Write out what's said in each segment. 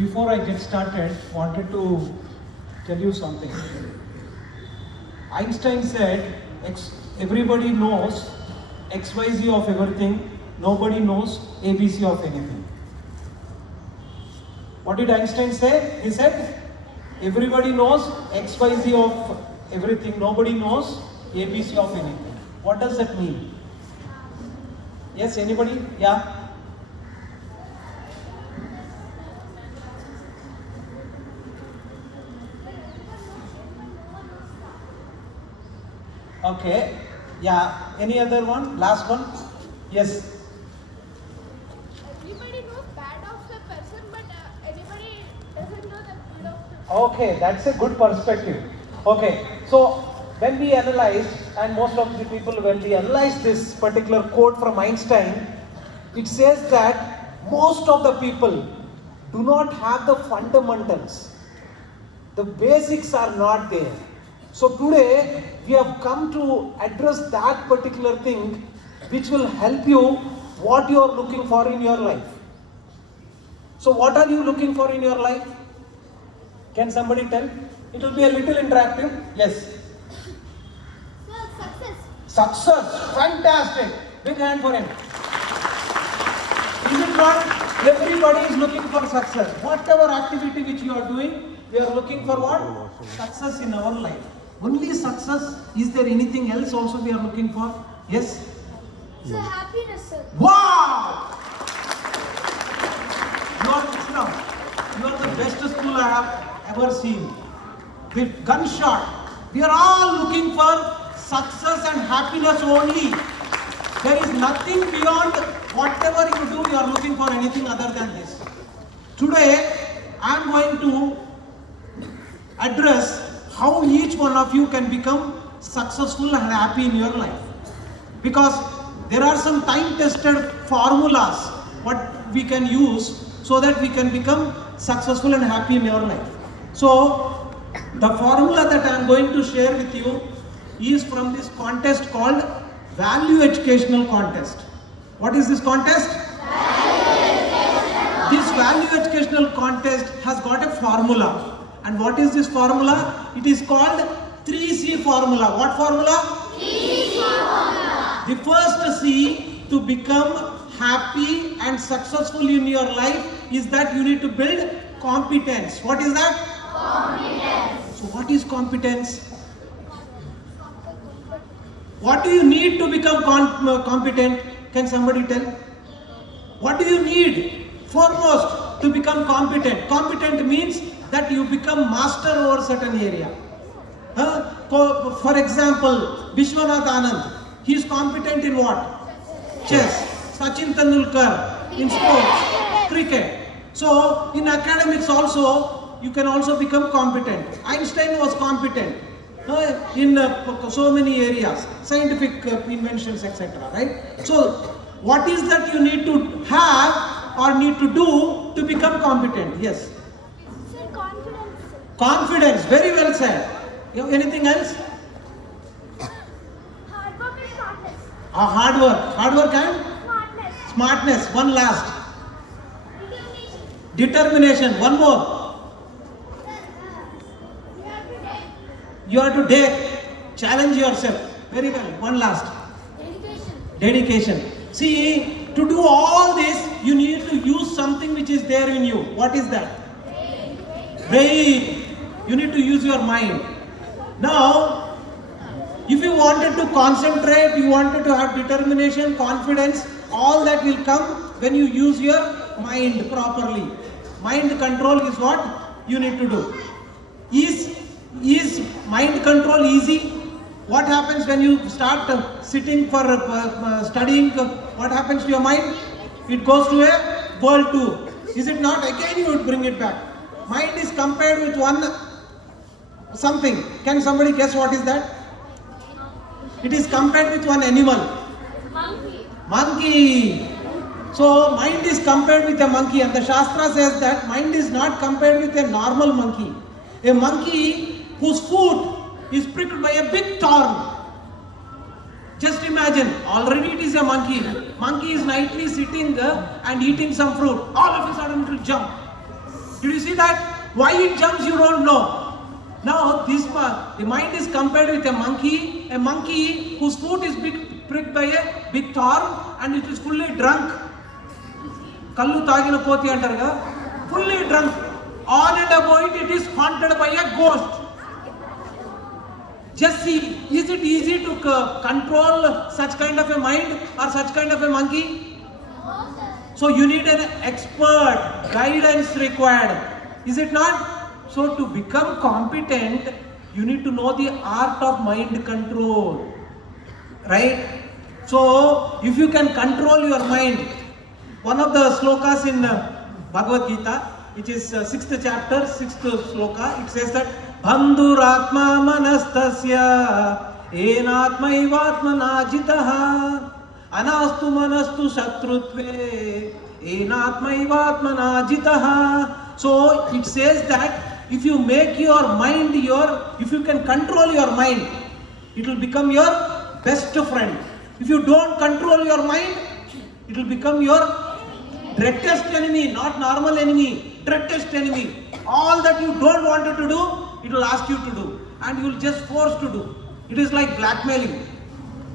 before I get started, wanted to tell you something. Einstein said, everybody knows XYZ of everything, nobody knows ABC of anything. What did Einstein say? He said, everybody knows XYZ of everything, nobody knows ABC of anything. What does that mean? Yes, anybody? Yeah? Okay. Yeah. Any other one? Last one? Yes. Everybody knows bad of the person, but anybody doesn't know the good of the person. Okay, that's a good perspective. Okay, so when we analyze, and most of the people, when we analyze this particular quote from Einstein, it says that most of the people do not have the fundamentals. The basics are not there. So today, we have come to address that particular thing which will help you what you are looking for in your life. So what are you looking for in your life? Can somebody tell? It will be a little interactive. Yes. Sir, success. Success. Fantastic. Big hand for him. Is it not? Everybody is looking for success. Whatever activity which you are doing, we are looking for what? Success in our life. Only success. Is there anything else also we are looking for? Yes? Sir, happiness, sir. Wow! You are the best school I have ever seen. With gunshot. We are all looking for success and happiness only. There is nothing beyond whatever you do, you are looking for anything other than this. Today, I am going to address how each one of you can become successful and happy in your life. Because there are some time-tested formulas what we can use so that we can become successful and happy in your life. So, the formula that I am going to share with you is from this contest called Value Educational Contest. What is this contest? This Value Educational Contest has got a formula. And what is this formula? It is called 3C formula. What formula? 3C formula. The first C to become happy and successful in your life is that you need to build competence. What is that? Competence. So what is competence? What do you need to become competent? Can somebody tell? What do you need foremost to become competent? Competent means that you become master over certain area. For example, Vishwanath Anand, he is competent in what? Chess. Sachin Tendulkar in sports, cricket. So in academics also, you can also become competent. Einstein was competent in so many areas, scientific inventions, etc. Right? So what is that you need to have or need to do to become competent? Yes. Sir, confidence. Confidence. Very well said. You have anything else? Hard work and smartness. Hard work. Hard work and Smartness. smartness. One last. Determination. Determination. One more. You have to take. You have to dare, challenge yourself. Very well. One last. Dedication. Dedication. See, to do all this, you need to use something which is there in you. What is that? Brain. You need to use your mind. Now, if you wanted to concentrate, you wanted to have determination, confidence, all that will come when you use your mind properly. Mind control is what you need to do. Is mind control easy? What happens when you start sitting for studying? What happens to your mind? It goes to a world tour. Is it not? Again you would bring it back. Mind is compared with one something. Can somebody guess what is that? It is compared with one animal. Monkey. Monkey. So mind is compared with a monkey, and the Shastra says that mind is not compared with a normal monkey. A monkey whose foot is pricked by a big thorn. Just imagine, already it is a monkey. Monkey is nightly sitting and eating some fruit. All of a sudden it will jump. Did you see that? Why it jumps, you don't know. Now, the mind is compared with a monkey whose foot is pricked by a big thorn and it is fully drunk. Kallu tagina poti antaru kada, fully drunk. On and above it is haunted by a ghost. Just see, is it easy to control such kind of a mind or such kind of a monkey? So you need an expert, guidance required. Is it not? So to become competent, you need to know the art of mind control. Right? So if you can control your mind, one of the slokas in Bhagavad Gita, which is 6th chapter, 6th sloka, it says that Bandhuratma manastasya enatmaivatmana jitaha anastu manastu shatrutve enatmaivatmana jitaha. So it says that if you make your mind if you can control your mind, it will become your best friend. If you don't control your mind, it will become your dreadest enemy, not normal enemy, dreadest enemy. All that you don't want it to do, it will ask you to do, and you will just force to do. It is like blackmailing.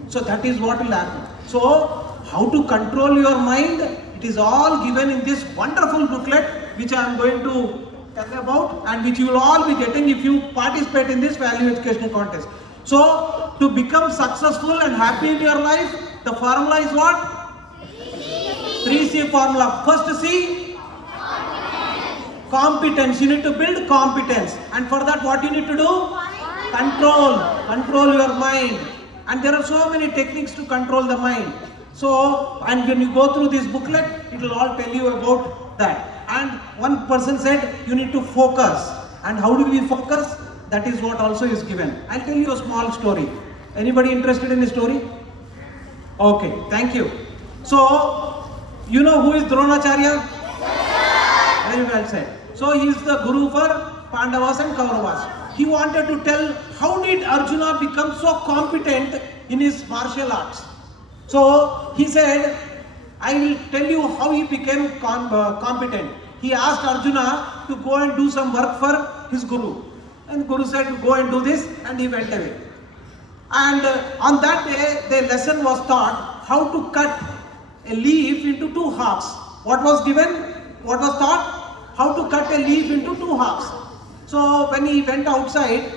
So that is what will happen. So how to control your mind? It is all given in this wonderful booklet, which I am going to tell about, and which you will all be getting if you participate in this value educational contest. So to become successful and happy in your life, the formula is what? 3C formula. First C, competence. You need to build competence, and for that what you need to do? Control your mind. And there are so many techniques to control the mind. So, and when you go through this booklet, it will all tell you about that. And one person said you need to focus. And how do we focus? That is what also is given. I'll tell you a small story. Anybody interested in a story? Okay, thank you. So, you know who is Dronacharya? Very well said. So he is the guru for Pandavas and Kauravas. He wanted to tell how did Arjuna become so competent in his martial arts. So he said, I will tell you how he became competent. He asked Arjuna to go and do some work for his guru. And the guru said, go and do this, and he went away. And on that day, the lesson was taught how to cut a leaf into two halves. What was given? What was taught? How to cut a leaf into two halves. So when he went outside,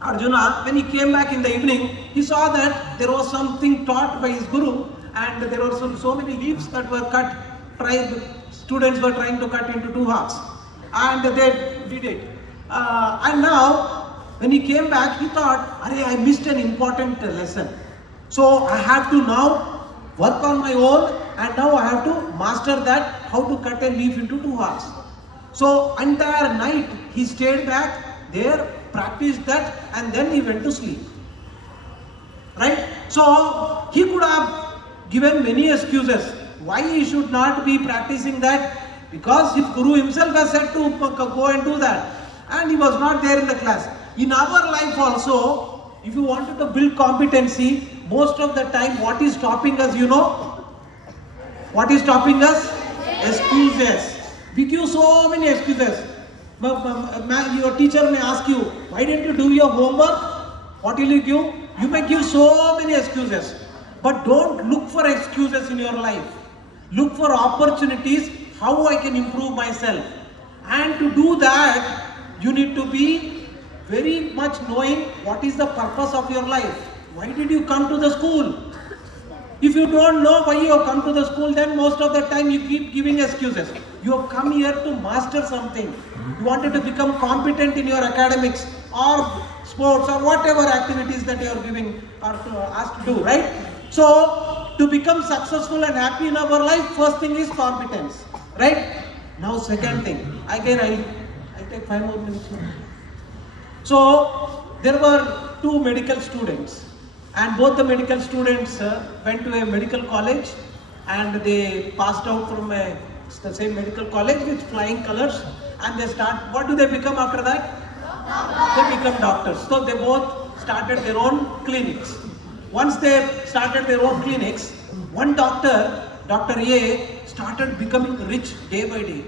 Arjuna, when he came back in the evening, he saw that there was something taught by his guru, and there were so many leaves that were cut. Students were trying to cut into two halves, and they did it. And now, when he came back, he thought, I missed an important lesson. So I have to now work on my own, and now I have to master that, how to cut a leaf into two halves. So entire night he stayed back there, practiced that, and then he went to sleep. Right? So he could have given many excuses why he should not be practicing that, because his guru himself has said to go and do that, and he was not there in the class. In our life also, if you wanted to build competency, most of the time what is stopping us, you know? What is stopping us? Excuses. We give so many excuses. Your teacher may ask you, why didn't you do your homework? What will you give? You may give so many excuses. But don't look for excuses in your life. Look for opportunities, how I can improve myself. And to do that, you need to be very much knowing what is the purpose of your life. Why did you come to the school? If you don't know why you have come to the school, then most of the time you keep giving excuses. You have come here to master something. You wanted to become competent in your academics or sports or whatever activities that you are giving or asked to do, right? So, to become successful and happy in our life, first thing is competence, right? Now, second thing, again I'll take 5 more minutes. So, there were 2 medical students, and both the medical students went to a medical college, and they passed out from the same medical college with flying colors, and they what do they become after that? They become doctors. So they both started their own clinics. Once they started their own clinics, one doctor, Dr. A, started becoming rich day by day.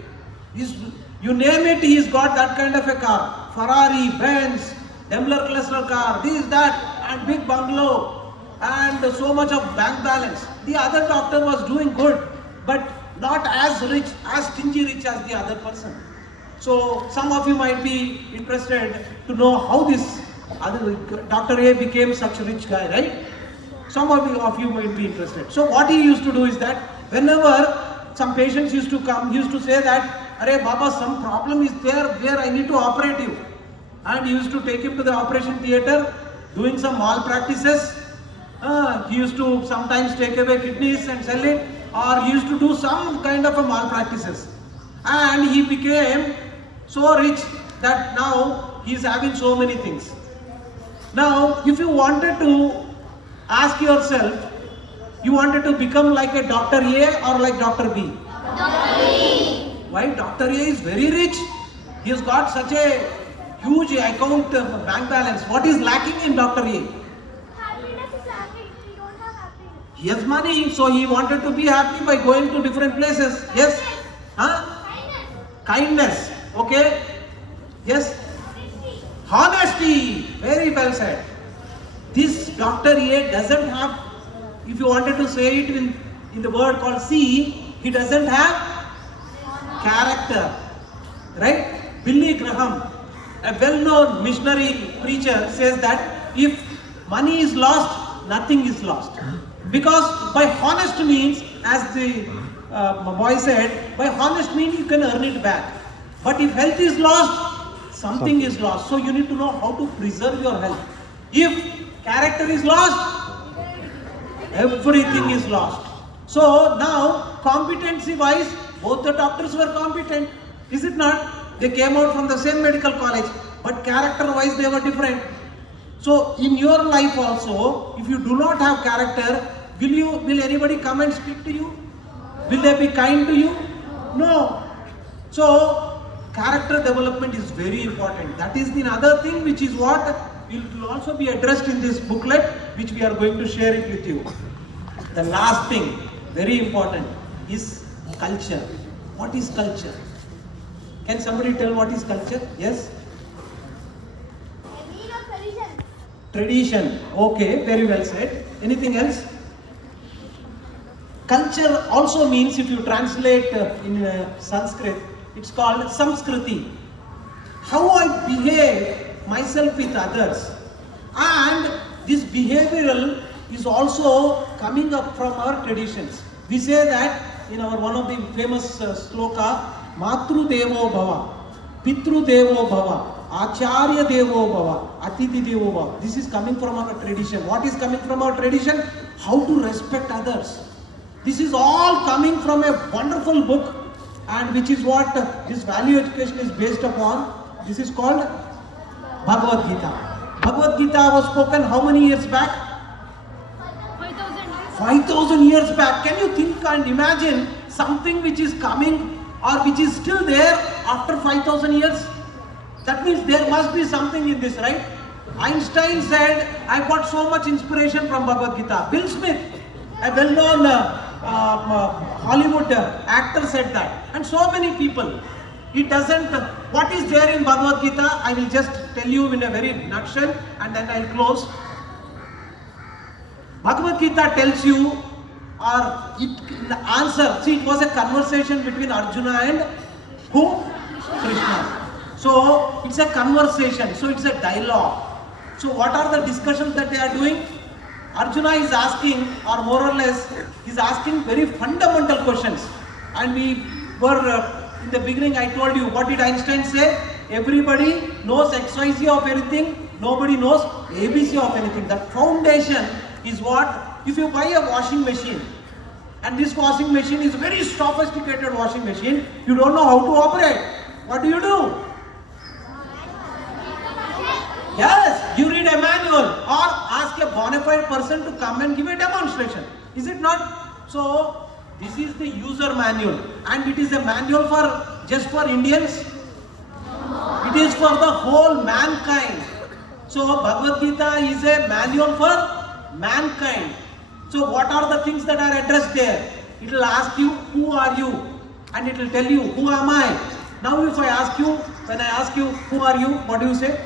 You name it, he's got that kind of a car. Ferrari, Benz, Daimler Chrysler car, this, that, and big bungalow, and so much of bank balance. The other doctor was doing good, but not as rich, as stingy rich as the other person. So some of you might be interested to know how this other Dr. A became such a rich guy, right? Some of you might be interested. So what he used to do is that whenever some patients used to come, he used to say that, "Arey Baba, some problem is there where I need to operate you." And he used to take him to the operation theatre, doing some malpractices. He used to sometimes take away kidneys and sell it, or he used to do some kind of a malpractices. And he became so rich that now he is having so many things. Now, if you wanted to ask yourself, you wanted to become like a Dr. A or like Dr. B? Dr. B. Why? Dr. A is very rich. He has got such a huge account bank balance. What is lacking in Dr. A? Happiness is lacking. We don't have happiness. He has money, so he wanted to be happy by going to different places. Yes? Huh? Kindness. Kindness. Okay? Yes? Honesty. Very well said. This Dr. A doesn't have, if you wanted to say it in the word called C, he doesn't have character. Right? Billy Graham, a well-known missionary preacher, says that if money is lost, nothing is lost. Because by honest means, as the boy said, by honest means you can earn it back. But if health is lost, something is lost. So you need to know how to preserve your health. If character is lost, everything is lost. So now, competency wise, both the doctors were competent. Is it not? They came out from the same medical college, but character wise they were different. So in your life also, if you do not have character, will anybody come and speak to you? Will they be kind to you? No. So character development is very important. That is the other thing which is what will also be addressed in this booklet, which we are going to share it with you. The last thing, very important, is culture. What is culture? Can somebody tell what is culture? Yes? A mean of tradition. Tradition. Okay, very well said. Anything else? Culture also means, if you translate in Sanskrit, it's called Samskriti. How I behave myself with others. And this behavioral is also coming up from our traditions. We say that in our one of the famous sloka, Matru Devo Bhava, Pitru Devo Bhava, Acharya Devo Bhava, Atiti Devo Bhava. This is coming from our tradition. What is coming from our tradition? How to respect others. This is all coming from a wonderful book, and which is what this value education is based upon. This is called Bhagavad Gita. Bhagavad Gita was spoken how many years back? 5,000. 5,000 years back. Can you think and imagine something which is coming or which is still there after 5,000 years? That means there must be something in this, right? Einstein said, I got so much inspiration from Bhagavad Gita. Bill Smith, a well-known Hollywood actor, said that. And so many people. It doesn't, what is there in Bhagavad Gita? I will just tell you in a very nutshell and then I'll close. Bhagavad Gita tells you, or the answer, see, it was a conversation between Arjuna and who? Krishna. So it's a conversation, so it's a dialogue. So what are the discussions that they are doing? Arjuna is asking, or more or less, is asking very fundamental questions. And we were, in the beginning I told you, what did Einstein say? Everybody knows XYZ of anything, nobody knows ABC of anything. The foundation is what? If you buy a washing machine, and this washing machine is a very sophisticated washing machine, you don't know how to operate. What do? Yes, you read a manual or ask a bona fide person to come and give a demonstration. Is it not? So, this is the user manual, and it is a manual for just for Indians. It is for the whole mankind. So, Bhagavad Gita is a manual for mankind. So, what are the things that are addressed there? It will ask you, who are you? And it will tell you, who am I? Now if I ask you, when I ask you, who are you? What do you say?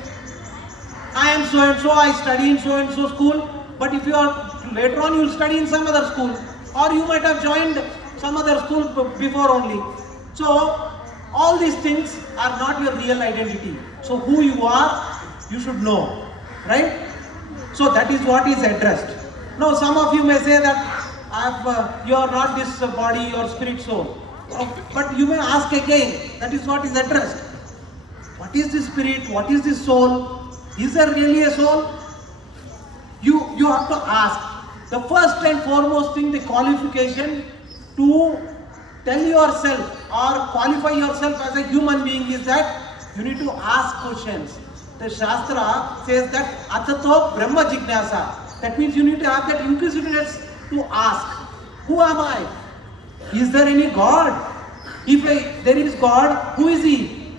I am so and so, I study in so and so school. But if you are, later on you will study in some other school. Or you might have joined some other school before only. So, all these things are not your real identity. So, who you are, you should know. Right? So, that is what is addressed. Now, some of you may say that you are not this body or spirit soul. But you may ask again, that is what is addressed. What is the spirit? What is the soul? Is there really a soul? You have to ask. The first and foremost thing, the qualification to tell yourself or qualify yourself as a human being is that you need to ask questions. The Shastra says that Atato Brahma Jignasa. That means you need to have that inquisitiveness to ask. Who am I? Is there any God? If there is God, who is He?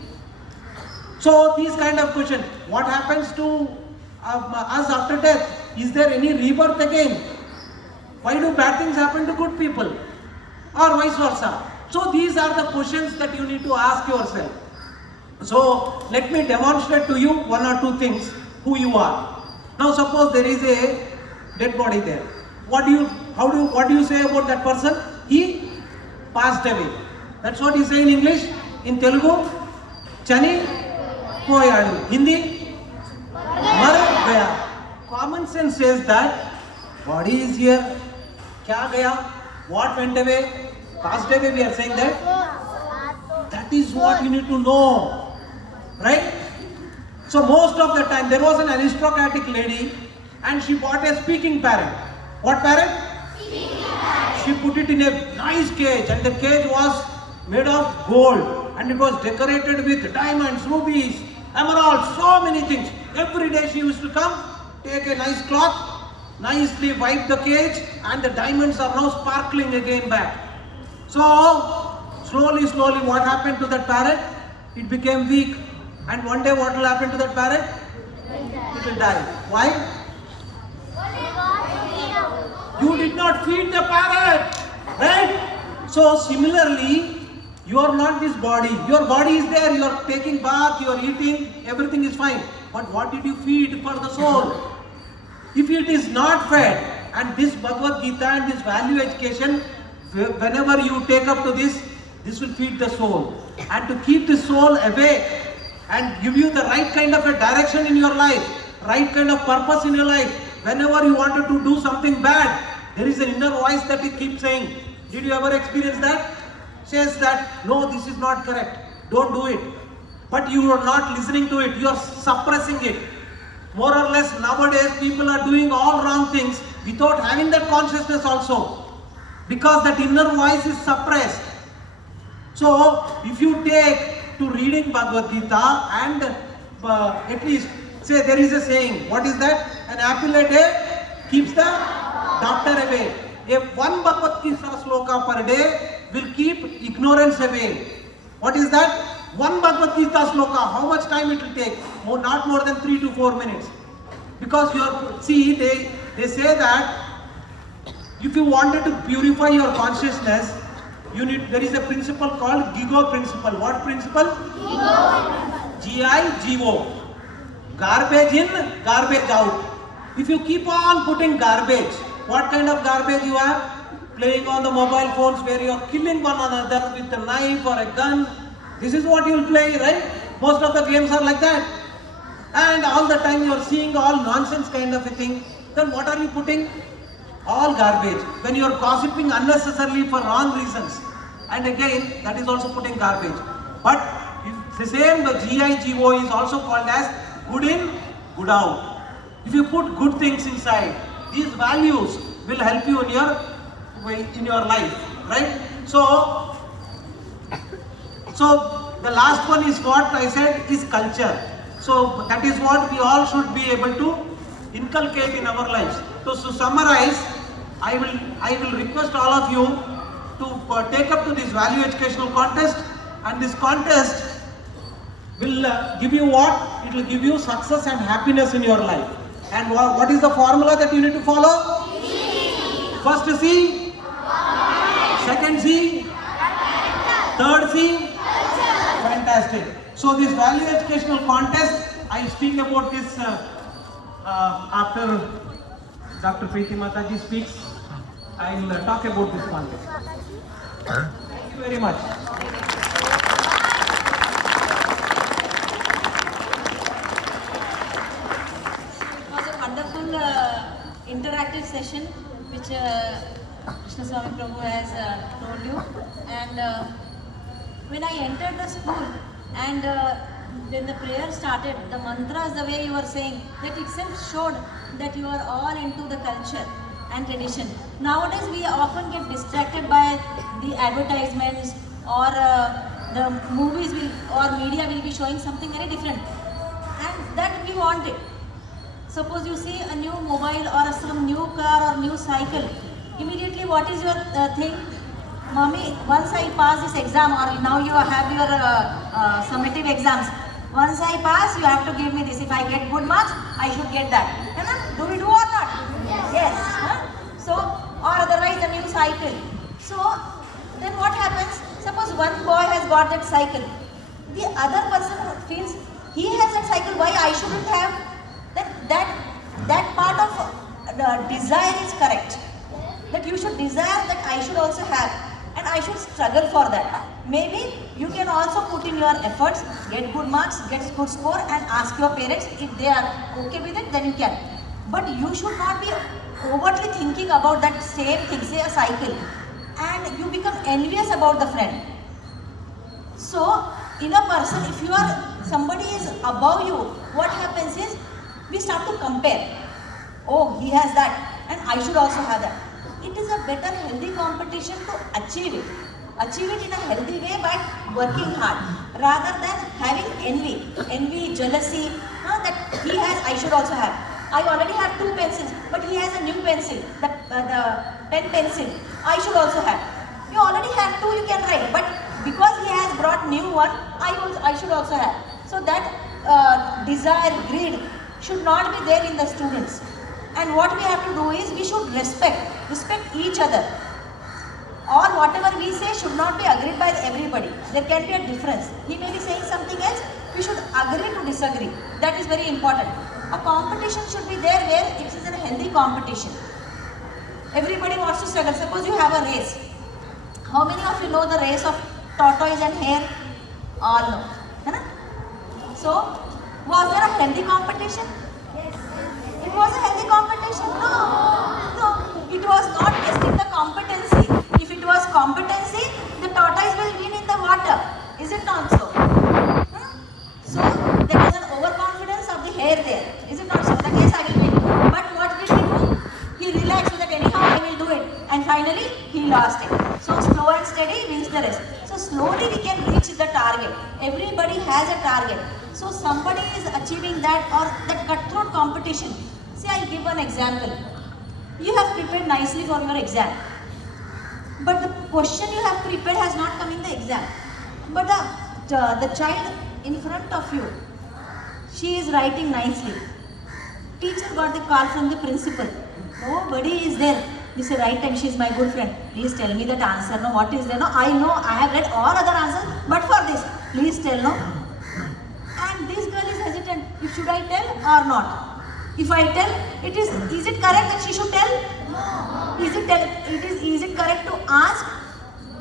So these kind of questions. What happens to us after death? Is there any rebirth again? Why do bad things happen to good people? Or vice versa? So these are the questions that you need to ask yourself. So let me demonstrate to you one or two things who you are. Now suppose there is a dead body there. What do you say about that person? He passed away. That's what you say in English. In Telugu, Chani Poyadu. Hindi, Mar Gaya. Common sense says that body is here. Kya gaya? What went away? Passed away, we are saying that. That is what you need to know. Right? So most of the time, there was an aristocratic lady and she bought a speaking parrot. What parrot? Speaking parrot. She put it in a nice cage and the cage was made of gold and it was decorated with diamonds, rubies, emeralds, so many things. Every day she used to come, take a nice cloth, nicely wipe the cage and the diamonds are now sparkling again back. So, slowly what happened to that parrot? It became weak. And one day what will happen to that parrot? It will die. Why? You did not feed the parrot. Right? So, similarly, you are not this body. Your body is there. You are taking bath, you are eating, everything is fine. But what did you feed for the soul? If it is not fed, and this Bhagavad Gita and this value education, whenever you take up to this will feed the soul. And to keep the soul awake and give you the right kind of a direction in your life, right kind of purpose in your life, whenever you wanted to do something bad, there is an inner voice that it keeps saying. Did you ever experience that? Says that, no, this is not correct. Don't do it. But you are not listening to it. You are suppressing it. More or less nowadays people are doing all wrong things without having that consciousness also. Because that inner voice is suppressed. So if you take to reading Bhagavad Gita and at least say there is a saying. What is that? An apple a day keeps the doctor away. If one Bhagavad Gita sloka per day will keep ignorance away. What is that? One Bhagavad Gita sloka, how much time it will take? Not more than 3 to 4 minutes. Because they say that if you wanted to purify your consciousness, there is a principle called GIGO principle. What principle? GIGO. Garbage in, garbage out. If you keep on putting garbage, what kind of garbage you have? Playing on the mobile phones where you are killing one another with a knife or a gun. This is what you will play, right? Most of the games are like that. And all the time you are seeing all nonsense kind of a thing. Then what are you putting? All garbage. When you are gossiping unnecessarily for wrong reasons. And again, that is also putting garbage. But the same, the GIGO is also called as good in, good out. If you put good things inside, these values will help you in your life, right? So the last one is what I said is culture. So that is what we all should be able to inculcate in our lives. So to summarize, I will request all of you to take up to this value educational contest, and this contest will give you what? It will give you success and happiness in your life. And what is the formula that you need to follow? First C, second C, third C, fantastic. fantastic. So this value educational contest, I speak about this after Dr. Preeti Mataji speaks. I'll talk about this contest. Thank you very much. It was a wonderful interactive session which Krishna Swami Prabhu has told you. And when I entered the school and when the prayer started, the mantras, the way you were saying, that itself showed that you are all into the culture and tradition. Nowadays we often get distracted by the advertisements or the movies or media will be showing something very different, and that we want it. Suppose you see a new mobile or some new car or new cycle, immediately what is your thing? Mommy, once I pass this exam, or now you have your summative exams, once I pass you have to give me this. If I get good marks, I should get that. Do we do or not? Yes. So, or otherwise a new cycle. So then what happens? Suppose one boy has got that cycle, the other person feels he has that cycle, why I shouldn't have? That part of desire is correct. That you should desire that I should also have, and I should struggle for that. Maybe you can also put in your efforts, get good marks, get good score, and ask your parents if they are okay with it, then you can. But you should not be overtly thinking about that same thing, say a cycle, and you become envious about the friend. So in a person, if you are, somebody is above you, what happens is we start to compare. Oh, he has that and I should also have that. It is a better healthy competition to achieve it. Achieve it in a healthy way by working hard rather than having envy, jealousy, that he has, I should also have. I already have 2 pencils, but he has a new pencil, the pen pencil. I should also have. You already have 2, you can write, but because he has brought new one, I should also have. So that desire, greed should not be there in the students. And what we have to do is we should respect each other. Or whatever we say should not be agreed by everybody. There can be a difference. He may be saying something else, we should agree to disagree. That is very important. A competition should be there where it is a healthy competition. Everybody wants to struggle. Suppose you have a race. How many of you know the race of tortoise and hare? All know. So, was there a healthy competition? Yes. It was a healthy competition? No. It was not testing the competency. If it was competency, the tortoise will win in the water. Is it not so? So, there was an overconfidence of the hare there. Is it not so? That yes, I will win. But what did he do? He relaxed that anyhow I will do it. And finally, he lost it. So, slow and steady wins the race. So, slowly we can reach the target. Everybody has a target. So, somebody is achieving that or that cutthroat competition. Say, I give one example. You have prepared nicely for your exam. But the question you have prepared has not come in the exam. But the child in front of you, she is writing nicely. Teacher got the call from the principal. Nobody is there. You say, right time, she is my good friend. Please tell me that answer. No, what is there? No, I know, I have read all other answers, but for this, please tell, no. And this girl is hesitant. If should I tell or not? If I tell, is it correct that she should tell? No. Is it correct to ask?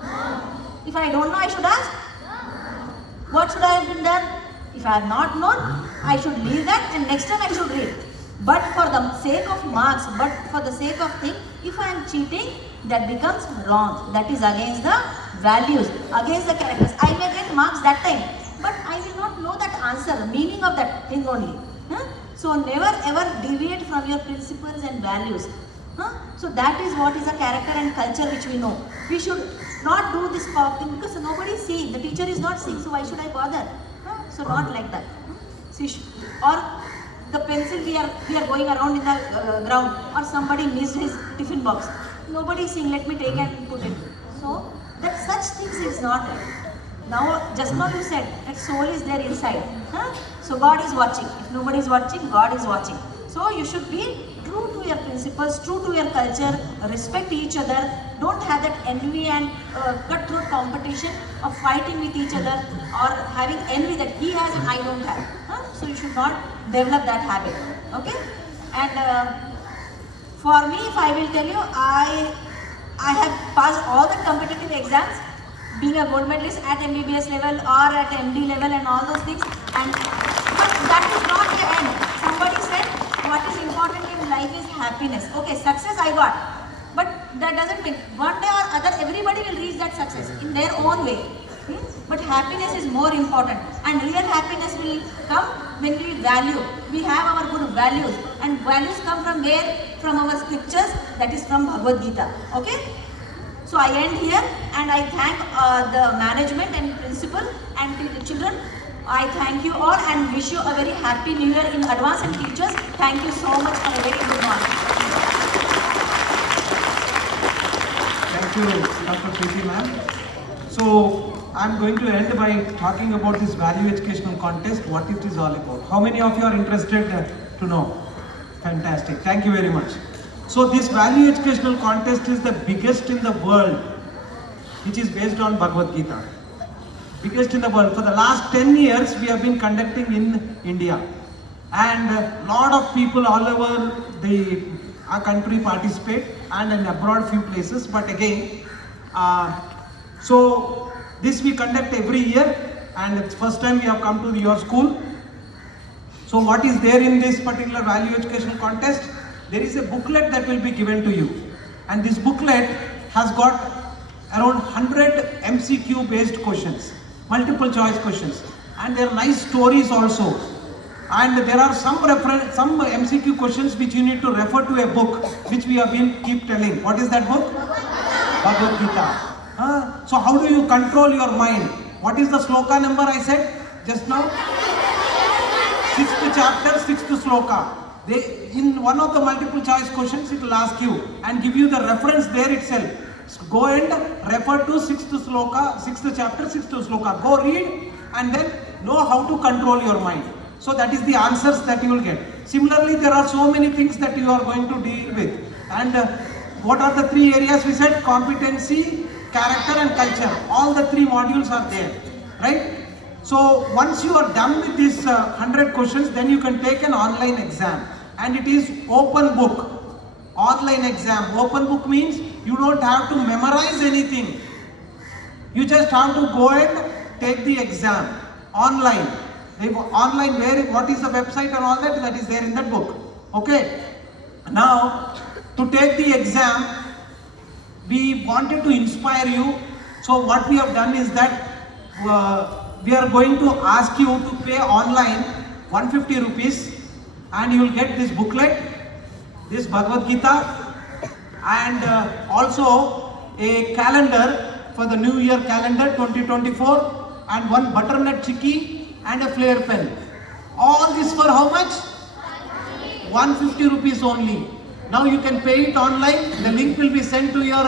No. If I don't know, I should ask? No. What should I have been done? If I have not known, I should leave that and next time I should read. But for the sake of marks, but for the sake of thing, if I am cheating, that becomes wrong. That is against the values, against the characters. I may get marks that time, but I will not know that answer, meaning of that thing only. So never ever deviate from your principles and values. So that is what is a character and culture which we know. We should not do this copying because nobody is seeing. The teacher is not seeing, so why should I bother? So not like that. Or the pencil we are going around in the ground, or somebody missed his tiffin box. Nobody is seeing, let me take and put it. So that such things is not right. Now, just now you said that soul is there inside. So God is watching. If nobody is watching, God is watching. So you should be true to your principles, true to your culture, respect each other, don't have that envy and cutthroat competition of fighting with each other or having envy that he has and I don't have. So you should not develop that habit. Okay? And for me, if I will tell you, I have passed all the competitive exams, being a gold medalist at MBBS level or at MD level and all those things. But that is not the end. Somebody said, what is important in life is happiness. Okay, success I got. But that doesn't mean one day or other everybody will reach that success in their own way. But happiness is more important. And real happiness will come when we value. We have our good values. And values come from where? From our scriptures, that is from Bhagavad Gita. Okay? So I end here and I thank the management and principal and the children. I thank you all and wish you a very happy new year in advance, and teachers, thank you so much for a very good morning. Thank you, Dr. Preeti ma'am. So I'm going to end by talking about this value educational contest, what it is all about. How many of you are interested to know? Fantastic. Thank you very much. So this value educational contest is the biggest in the world, which is based on Bhagavad Gita. Biggest in the world. For the last 10 years, we have been conducting in India. And a lot of people all over our country participate, and in abroad few places. But again, so this we conduct every year, and it's first time we have come to your school. So what is there in this particular value education contest? There is a booklet that will be given to you, and this booklet has got around 100 MCQ based questions, multiple choice questions, and there are nice stories also. And there are some MCQ questions which you need to refer to a book which we have been keep telling. What is that book? Bhagavad Gita. So how do you control your mind? What is the sloka number I said just now? 6th chapter, 6th sloka. In one of the multiple choice questions, it will ask you and give you the reference there itself. So go and refer to 6th sloka, 6th chapter, 6th sloka. Go read and then know how to control your mind. So that is the answers that you will get. Similarly, there are so many things that you are going to deal with. And what are the three areas we said? Competency, character and culture. All the three modules are there, right? So once you are done with these 100 questions, then you can take an online exam. And it is open book. Online exam. Open book means you don't have to memorize anything. You just have to go and take the exam online. Online, what is the website and all that? That is there in that book. Okay. Now, to take the exam, we wanted to inspire you. So what we have done is that we are going to ask you to pay online 150 rupees, and you will get this booklet, this Bhagavad Gita, and also a calendar for the New Year calendar 2024, and one butternut chicky and a flare pen. All this for how much? 150 rupees only. Now you can pay it online. The link will be sent to your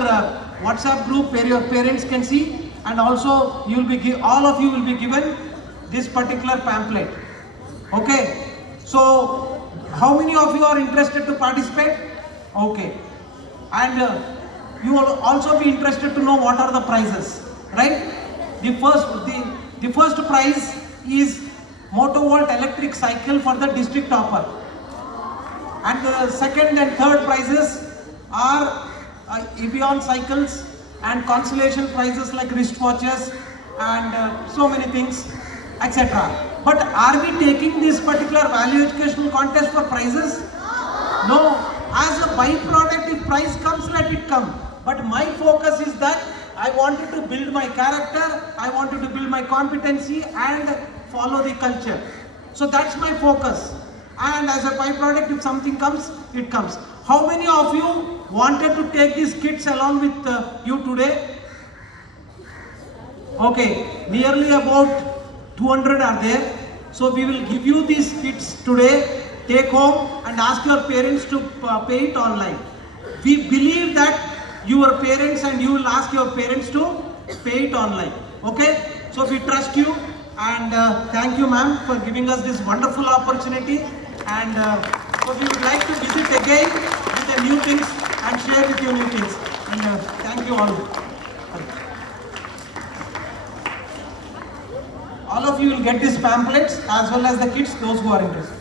WhatsApp group where your parents can see, and also you will be all of you will be given this particular pamphlet. Okay. So how many of you are interested to participate? Okay. And you will also be interested to know what are the prizes, right? The first prize is Motovolt electric cycle for the district topper, and the second and third prizes are Evian cycles and consolation prizes like wristwatches and so many things, etc. But are we taking this particular value educational contest for prizes? No. As a byproduct, if prize comes, let it come. But my focus is that I wanted to build my character, I wanted to build my competency and follow the culture. So that's my focus. And as a byproduct, if something comes, it comes. How many of you wanted to take these kits along with you today? Okay, nearly about 200 are there. So we will give you these kits today. Take home and ask your parents to pay it online. We believe that your parents and you will ask your parents to pay it online. Okay? So we trust you, and thank you, ma'am, for giving us this wonderful opportunity. And So we would like to visit again with the new things and share with you new things. And thank you all. All of you will get these pamphlets as well as the kids, those who are interested.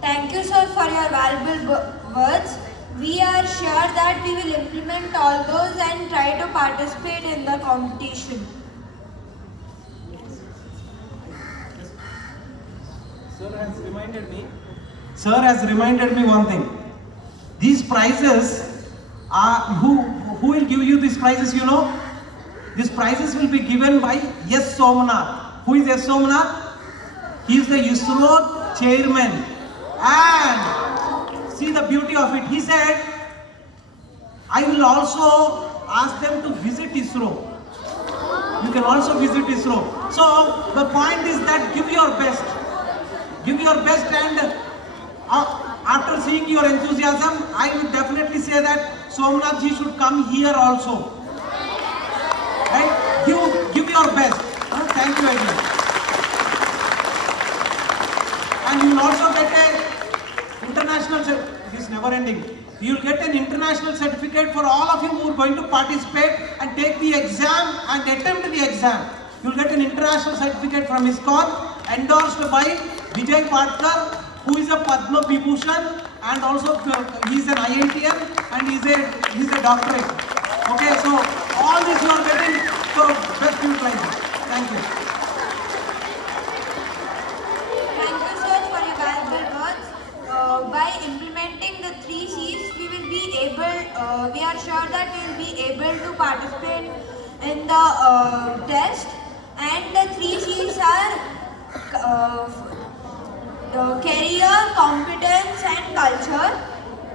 Thank you, sir, for your valuable words. We are sure that we will implement all those and try to participate in the competition. Sir has reminded me one thing. These prizes are, who will give you these prizes, you know? These prizes will be given by S. Somanath. Who is S. Somanath? He is the ISRO chairman. And see the beauty of it. He said, I will also ask them to visit ISRO. You can also visit ISRO. So the point is that give your best. Give your best, and after seeing your enthusiasm, I would definitely say that Somnath ji should come here also. Right? Give your best. Thank you again. And you will also get a international, this is never ending. You will get an international certificate for all of you who are going to participate and take the exam and attempt the exam. You will get an international certificate from ISKCON, endorsed by Vijay Patkar, who is a Padma Vibhushan, and also he is an IITian and he is a doctorate. Okay, so all this you are getting, so best utilize it. Thank you. Thank you, sir, for your valuable words. By implementing the 3 C's, we will be able, we are sure that we will be able to participate in the test. And the 3 C's are career, competence and culture.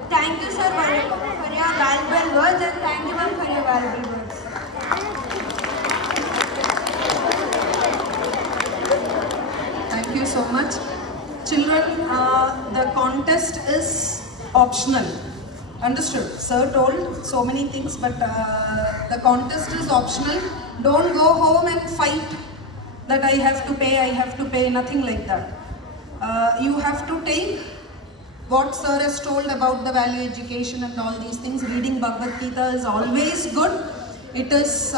Thank you, sir, for your valuable words, and thank you, ma'am, for your valuable words. Thank you so much. Children, the contest is optional. Understood? Sir told so many things, but the contest is optional. Don't go home and fight that I have to pay, nothing like that. You have to take what sir has told about the value education and all these things. Reading Bhagavad Gita is always good. It is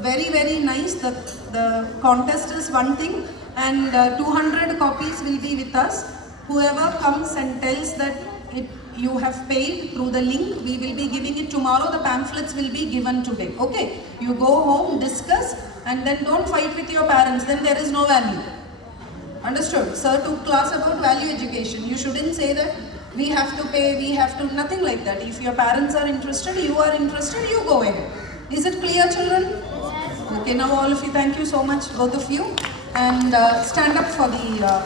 very, very nice. The contest is one thing, and 200 copies will be with us. Whoever comes and tells that you have paid through the link, we will be giving it tomorrow. The pamphlets will be given today. Okay? You go home, discuss, and then don't fight with your parents. Then there is no value. Understood? Sir took class about value education. You shouldn't say that we have to pay, we have to, nothing like that. If your parents are interested, you are interested, you go ahead. Is it clear, children? Okay, now all of you, thank you so much, both of you. And stand up for the